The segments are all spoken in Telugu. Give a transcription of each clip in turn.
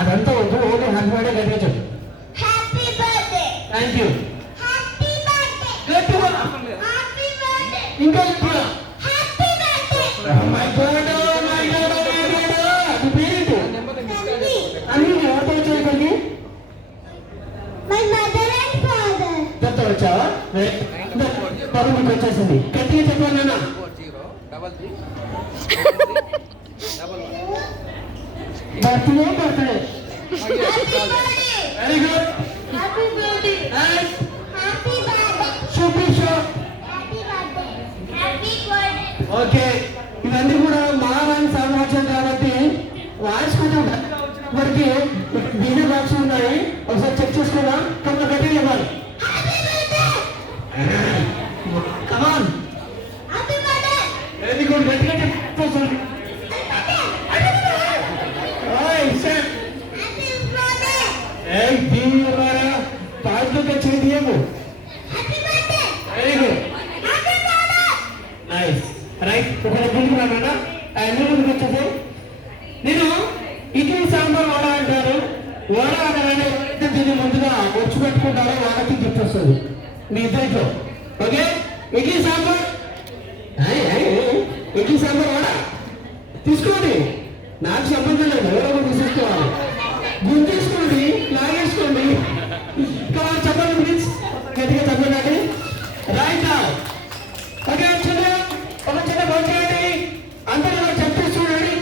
అదంతా వద్దు, ఓన్లీ హ్యాపీ బర్త్డే కనిపించండి. Happy birthday. Thank you. Happy birthday. గట్టిగా హ్యాపీ బర్త్డే. ఇంకా గట్టిగా happy birthday. My god my god my god. నీ పేరేంటి? అన్ని ఎవరితో వచ్చేది? My mother and father. Datta వచ్చావా? పరువు మీకు వచ్చేసింది. గట్టిగా చెప్పాలి నాన్న. Birthday birthday. Very good. Happy birthday. Happy birthday. Super show. Happy birthday. Happy birthday. Okay, ఇవన్నీ కూడా మహారాణి సామ్రాజ్యం కాబట్టి వాయిస్ కొంచెం గట్టిగా వచ్చినప్పటికీ డీజే బాక్స్ ఉన్నాయి. ఒకసారి చెక్ చేసుకున్నా, కొంచెం గట్టిగా చెప్పాలి. Come on. Happy birthday. Very good. గట్టిగా చెప్పాలి. Happy birthday. ఏయ్ దీవరా పాటలు చేయము. Happy birthday. Very good. Happy birthday. Nice. Right. ఒక గుండు రానా అన్ని ముందుకు వచ్చేసి నేను ఇడ్లీ సాంబార్ వడ అంటారు. వడ అనగానే దీన్ని ముందుగా వచ్చి పెట్టుకుంటారో వాళ్ళకి గిఫ్ట్ వస్తుంది మీ ఇద్దరిలో. ఓకే, ఇడ్లీ సాంబార్ ఇడ్లీ సాంబార్ వడ తీసుకోండి. నాకు సంబంధం లేదు, ఎవరో తీసుకోవాలి. గుంజేసుకోండి, లాగేసుకోండి. చెప్పండి ప్లీజ్, గట్టిగా చెప్పండి. రైట్. ఓకే, ఒక చిన్న భోజనండి. అందరూ చెప్పేసి చూడండి.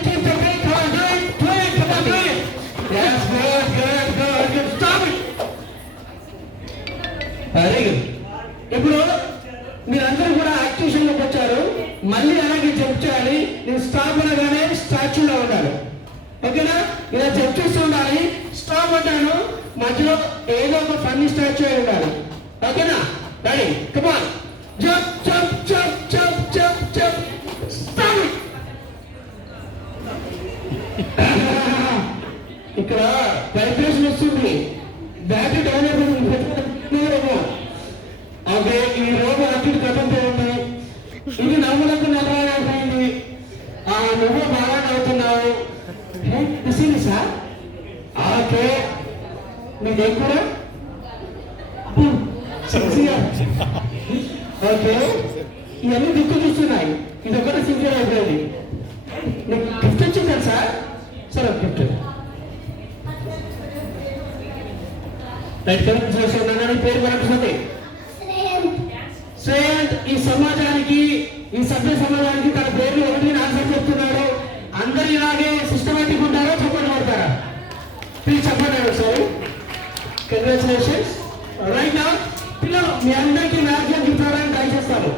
Very good. ఇప్పుడు మీరందరూ కూడా యాక్టివేషన్ లోకి వచ్చారు. మళ్ళీ అలాగే జంప్ చేయాలి. నేను స్టాప్ అనగానే స్టాచ్యూలో ఉండాలి. ఓకేనా? ఇలా జంప్ చేస్తూ ఉండాలి. స్టాప్ అంటాను, మధ్యలో ఏదో ఒక ఫన్నీ స్టాచ్యూ అయి ఉండాలి. ఓకేనా? Ready, come on. Jump jump jump jump jump jump. Stop. ఇక్కడ వైబ్రేషన్ వస్తుంది. బ్యాటరీ డౌన్ అయిపోతుంది. ఓకే, ఈ రోగ అటు కథంతో ఉంది. ఇది నవ్వులకు నవ్వాలైపోయింది. నువ్వు బాగా నవ్వుతున్నావు. సార్ ఓకే, మీదేం కూడా ఓకే. ఇవన్నీ దిక్కు చూస్తున్నాయి. ఇది ఒకటి సిన్సియర్ అయిపోయింది. నీకు గిఫ్ట్ వచ్చిందా సార్? సరే గిఫ్ట్ రైట్. కనిపిస్తున్నాను. పేరు కనిపిస్తుంది శ్రేయంత్. ఈ సమాజానికి, ఈ సభ్య సమాజానికి తన పేర్లు ఒకటి ఆన్సర్ చెప్తున్నాడు. అందరు ఇలాగే సిస్టమేటిక్ ఉంటారా? చెప్పండి పడతారా? ప్లీజ్ చెప్పండి ఒకసారి. కంగ్రాచులేషన్స్. రైట్ నా పిల్లలు, మీ అందరికీ మ్యాక్సిమం గిఫ్ట్ ఇవ్వడానికి ట్రై చేస్తాను.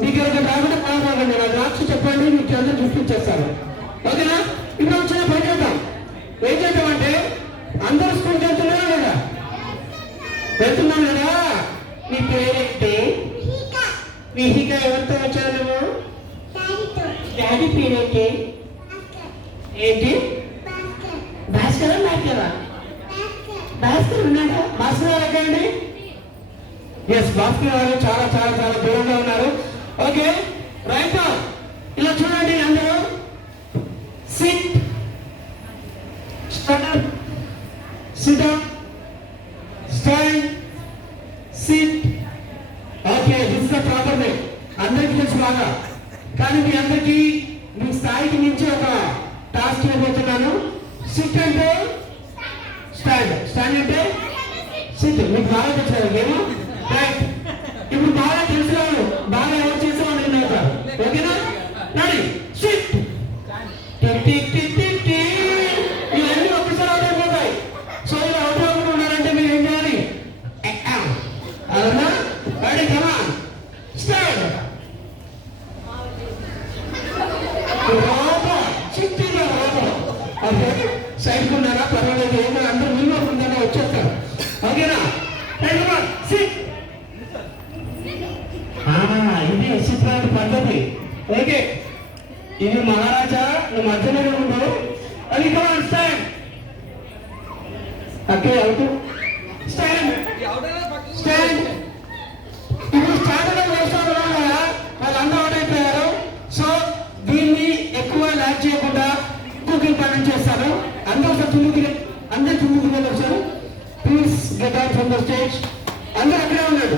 మీకు ఎవరికి రాకుండా బాగుందండి. నా రాక్ష చెప్పండి, మీకు అందరూ గిఫ్ట్ ఇచ్చేస్తాను. ఓకేనా? ఇప్పుడు వచ్చిన పని చేద్దాం. ఏం చేద్దామంటే అందరూ స్కూల్కి వెళ్తున్నారా లేదా? వెళ్తున్నాం కదా. మీ పేరేంటి? విహిక. ఎవరితో వచ్చావు నువ్వు? డాడీ పేరేంటి? ఏంటి? భాస్కర్. భాస్కరా? భాస్కర్ ఉన్నాడా? భాస్కర్ ఎక్కడండి? ఎస్, భాస్కర్ గారు చాలా చాలా చాలా దూరంగా ఉన్నారు. Okay right. ఇలా చూడండి అందరూ. SIT, stand, SIT up, stand, SIT. Okay, this is the proper way. అందరికీ తెలుసు బాగా. కానీ మీ అందరికీ మీ స్థాయికి మించి ఒక టాస్క్ ఇవ్వబోతున్నాను. సిట్ అంటే స్టాండ్, స్టాండ్ అంటే సిట్. మీకు బాగా తెచ్చారు గేమ్. రైట్. ఇప్పుడు బాగా తెలుసు, బాగా ఎవరు చేసేవాళ్ళు అవుతారు. ఓకేనా? Ready, SIT. ఇవన్నీ ఒక్కసారి అవుట్ అయిపోతాయి. సో ఇలా అవుట్ అవ్వకుండా ఉన్నారంటే మీరు ఏం చేయాలి? అవునా? Ready, come on, stand. Okay, side ఉన్నారా? పర్వాలేదు, ఏమో అందరూ మీలో ఉందని వచ్చేస్తారు. ఓకేనా? ఇది సిద్ధాంత పద్ధతి. ఓకే, ఇది మహారాజా, నువ్వు మధ్యలోనే ఉండవు. అది come on, stand. Okay, out. Stand, stand. ఇప్పుడు స్టాండ్ వేస్తాను కదా, వాళ్ళందరూ అవుట్ అయిపోయారు. సో దీన్ని ఎక్కువ ల్యాక్ చేయకుండా ఇంకొక పని చేస్తాను. అందరూ ముందుకు అందరు కిందకి వెళ్ళి ఒకసారి please get out from the stage. అందరూ అక్కడే ఉన్నాడు.